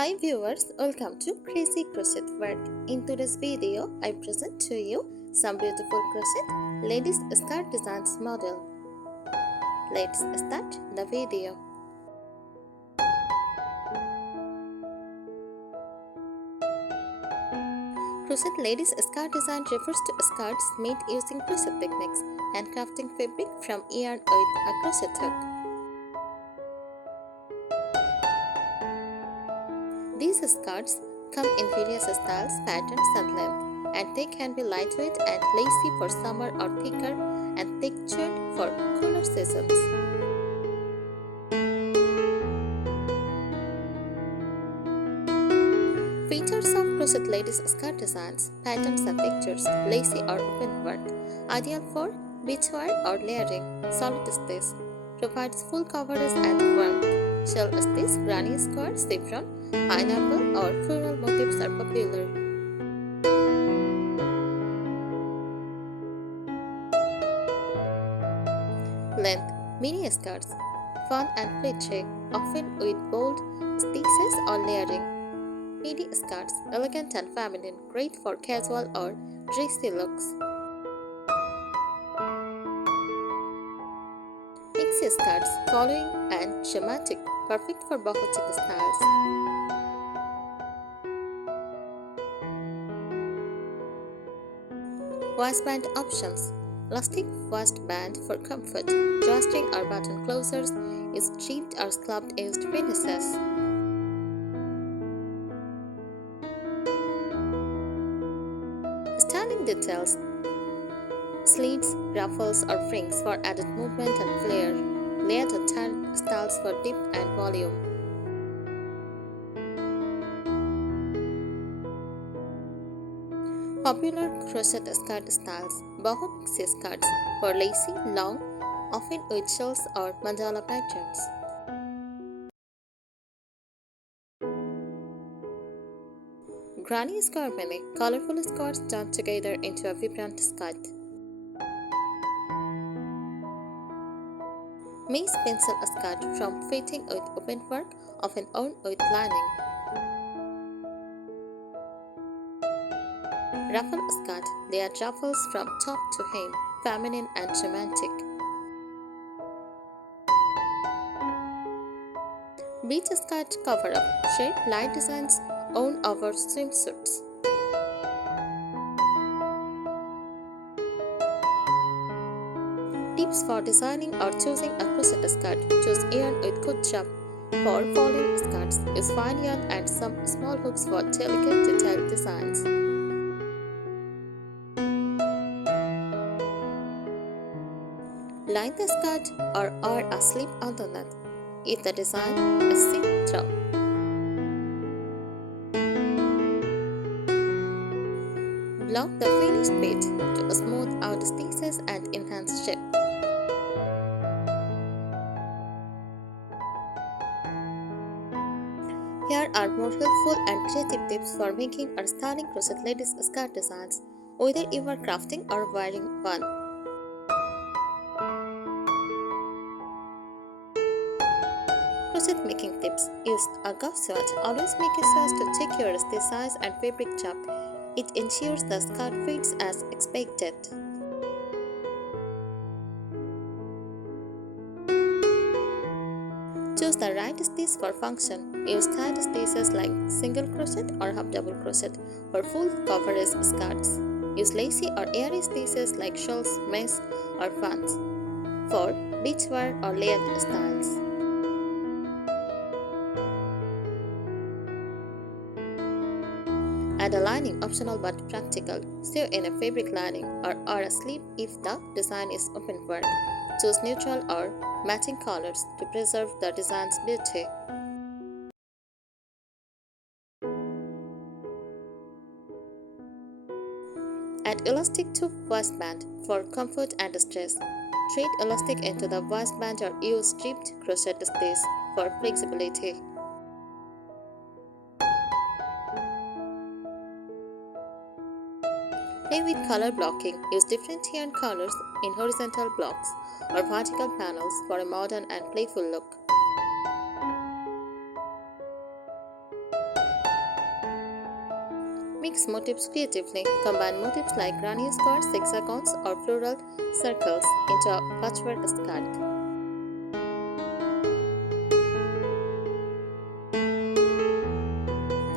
Hi viewers, welcome to Crazy Crochet Work. In today's video, I present to you some beautiful crochet ladies skirt designs model. Let's start the video. Crochet ladies skirt design refers to skirts made using crochet techniques, handcrafting fabric from yarn with a crochet hook. These skirts come in various styles, patterns and length, and they can be lightweight and lacy for summer or thicker and textured for cooler seasons. Features of crochet ladies skirt designs, patterns and textures, lacy or open work, ideal for beach wear or layering, solid stitch, provides full coverage and warmth. Shell stitch, granny square, saffron, pineapple or floral motifs are popular. Length, mini skirts, fun and pretty, often with bold stitches or layering. Midi skirts, elegant and feminine, great for casual or dressy looks. Pixie skirts, following and dramatic, perfect for bohotic styles. Waistband options. Elastic waistband for comfort. Drawstring or button closures is striped or scalloped-edged finishes. Styling details. Sleeves, ruffles or frings for added movement and flair. Layered or turned styles for depth and volume. Popular crochet skirt styles. Boho pixie skirts for lacy, long, often with shells or mandala patterns. Granny skirt mini, colorful skirts joined together into a vibrant skirt. Mace pencil skirt from fitting with open work, often worn with lining. Ruffle skirt, layered ruffles from top to hem, feminine and romantic. Beach skirt cover-up, shade light designs worn over swimsuits. Tips for designing or choosing a crochet skirt. Choose yarn with good job. For falling skirts, use fine yarn and some small hooks for delicate detailed designs. Line the skirt or a slip underneath if the design is see-through. Block the finished bit to smooth out stitches and enhance shape. Here are more helpful and creative tips for making or styling crochet ladies skirt designs, whether you are crafting or wearing one. Crochet making tips. Use a gauge swatch. Always make a swatch to check your stitch size and fabric chop. It ensures the skirt fits as expected. Choose the right stitch for function. Use tight stitches like single crochet or half double crochet for full coverage skirts. Use lacy or airy stitches like shawls, mesh or fans for beachwear or layered styles. Add a lining, optional but practical. Sew in a fabric lining or a sleeve if the design is open work. Choose neutral or matching colors to preserve the design's beauty. Add elastic to waistband for comfort and stress. Thread elastic into the waistband or use striped crochet stitch for flexibility. Play with color blocking. Use different yarn colors in horizontal blocks or vertical panels for a modern and playful look. Mix motifs creatively. Combine motifs like granny squares, hexagons, or floral circles into a patchwork skirt.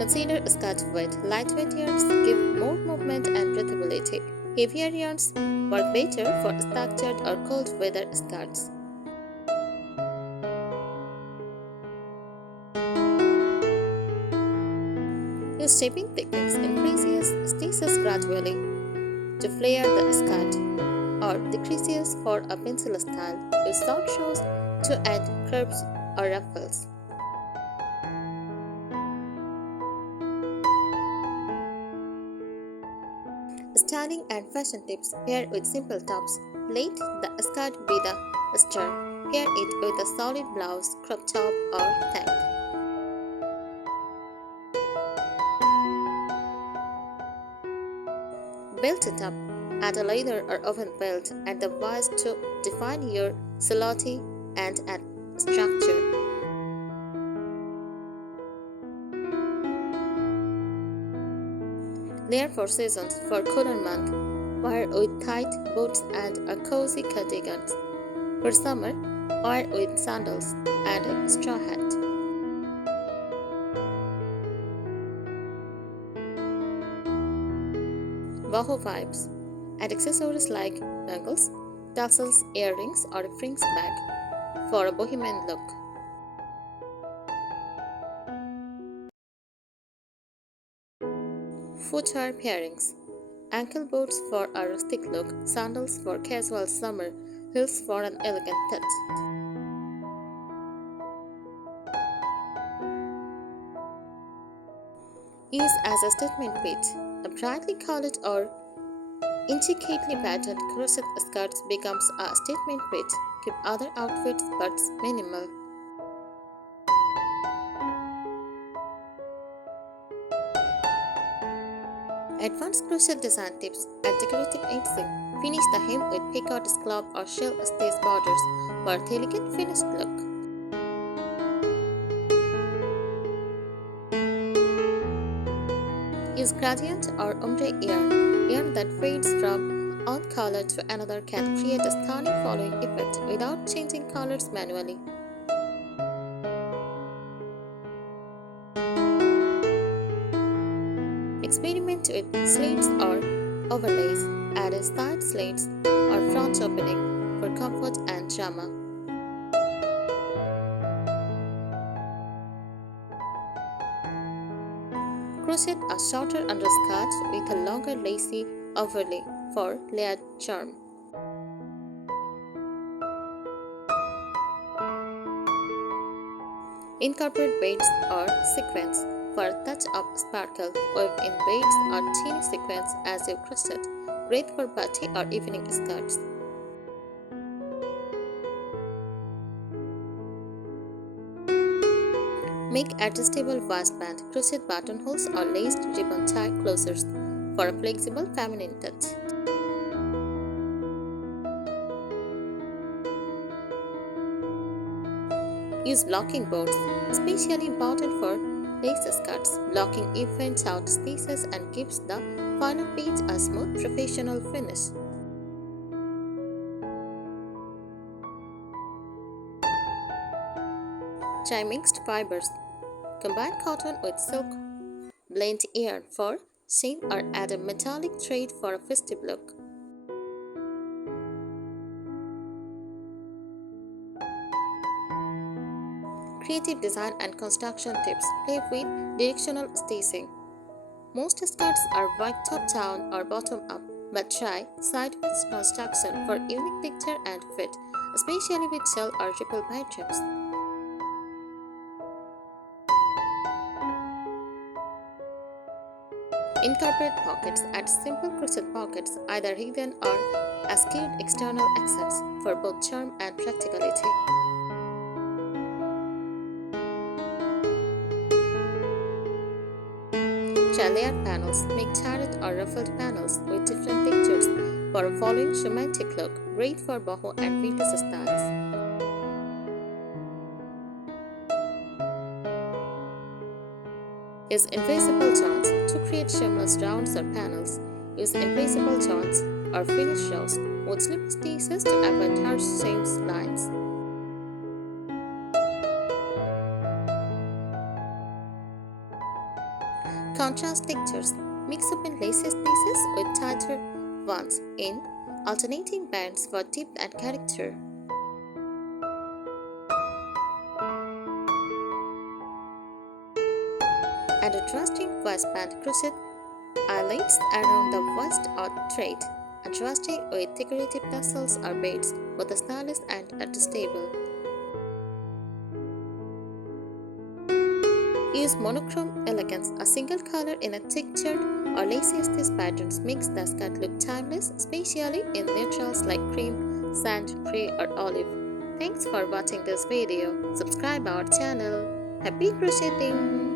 Consider skirt width. Lightweight yarns give more movement and breathability. Heavier yarns work better for structured or cold weather skirts. Use shaping techniques. Increases stitches gradually to flare the skirt, or decreases for a pencil style. Use short shows to add curves or ruffles. Styling and fashion tips. Pair with simple tops. Let the skirt be the star. Pair it with a solid blouse, crop top, or tank. Belt it up. Add a leather or oven belt at the waist to define your silhouette and add structure. Layer for seasons. For cooler month, wear with tight boots and a cozy cardigan. For summer, wear with sandals and a straw hat. Boho vibes. Add accessories like bangles, tassels, earrings, or a fringe bag for a bohemian look. Footwear pairings. Ankle boots for a rustic look, sandals for casual summer, heels for an elegant touch. Use as a statement piece. A brightly colored or intricately patterned crochet skirt becomes a statement piece. Keep other outfits but minimal. Advanced crochet design tips. Add decorative edging. Finish the hem with picot, scallop, or shell stitch borders for a delicate finished look. Use gradient or ombre yarn that fades from one color to another can create a stunning following effect without changing colors manually. Experiment with slits or overlays. Add a side slits or front opening for comfort and drama. Crochet a shorter underskirt with a longer lacy overlay for layered charm. Incorporate beads or sequins for a touch of sparkle. Weave in beads or teeny sequins as you crochet. Great for party or evening skirts. Make adjustable waistband, crochet buttonholes or laced ribbon tie closures for a flexible feminine touch. Use blocking boards, especially important for lace skirts. Blocking evens out stitches and gives the final piece a smooth professional finish. Try mixed fibers. Combine cotton with silk. Blend yarn for sheen or add a metallic thread for a festive look. Creative design and construction tips. Play with directional stitching. Most skirts are worked top-down or bottom-up, but try sideways construction for unique texture and fit, especially with shell or ripple patterns. Incorporate pockets. Add simple crochet pockets, either hidden or as cute external accents for both charm and practicality. Try layered panels. Make tarred or ruffled panels with different textures for a following romantic look, great for boho and vintage styles. Use invisible joints to create seamless rounds or panels. Use invisible joints or finish rows with slip stitches to avoid harsh seams lines. Contrast textures. Mix open laces pieces with tighter ones in alternating bands for depth and character. And a trusting waistband crochet eyelets around the waist or thread. Adjusting with decorative tassels or beads, both stylish and adjustable. Use monochrome elegance. A single color in a textured or lacy stitch patterns makes the skirt look timeless, especially in neutrals like cream, sand, gray, or olive. Thanks for watching this video. Subscribe our channel. Happy crocheting!